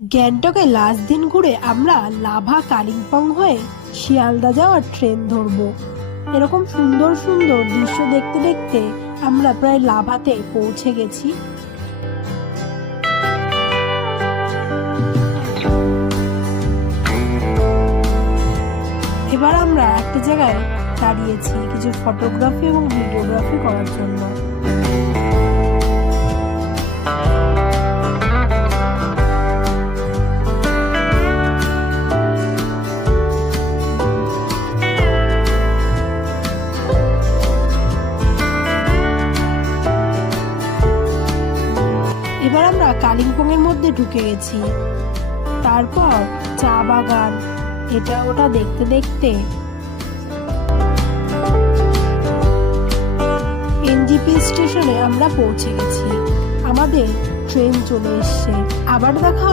গ্যাংটকে লাস্ট দিন ঘুরে আমরা লাভা কালিম্পং হয়ে শিয়ালদা যাওয়ার ট্রেন ধরবো। এরকম সুন্দর সুন্দর দৃশ্য দেখতে দেখতে আমরা প্রায় লাভাতে পৌঁছে গেছি। এবার আমরা একটা জায়গায় দাঁড়িয়েছি কিছু ফটোগ্রাফি এবং ভিডিওগ্রাফি করার জন্য। এবার আমরা কালিম্পং এর মধ্যে ঢুকে গেছি। তারপর চা বাগান এটা ওটা দেখতে দেখতে এনজিপি স্টেশনে আমরা পৌঁছে গেছি। আমাদের ট্রেন চলে এসছে। আবার দেখা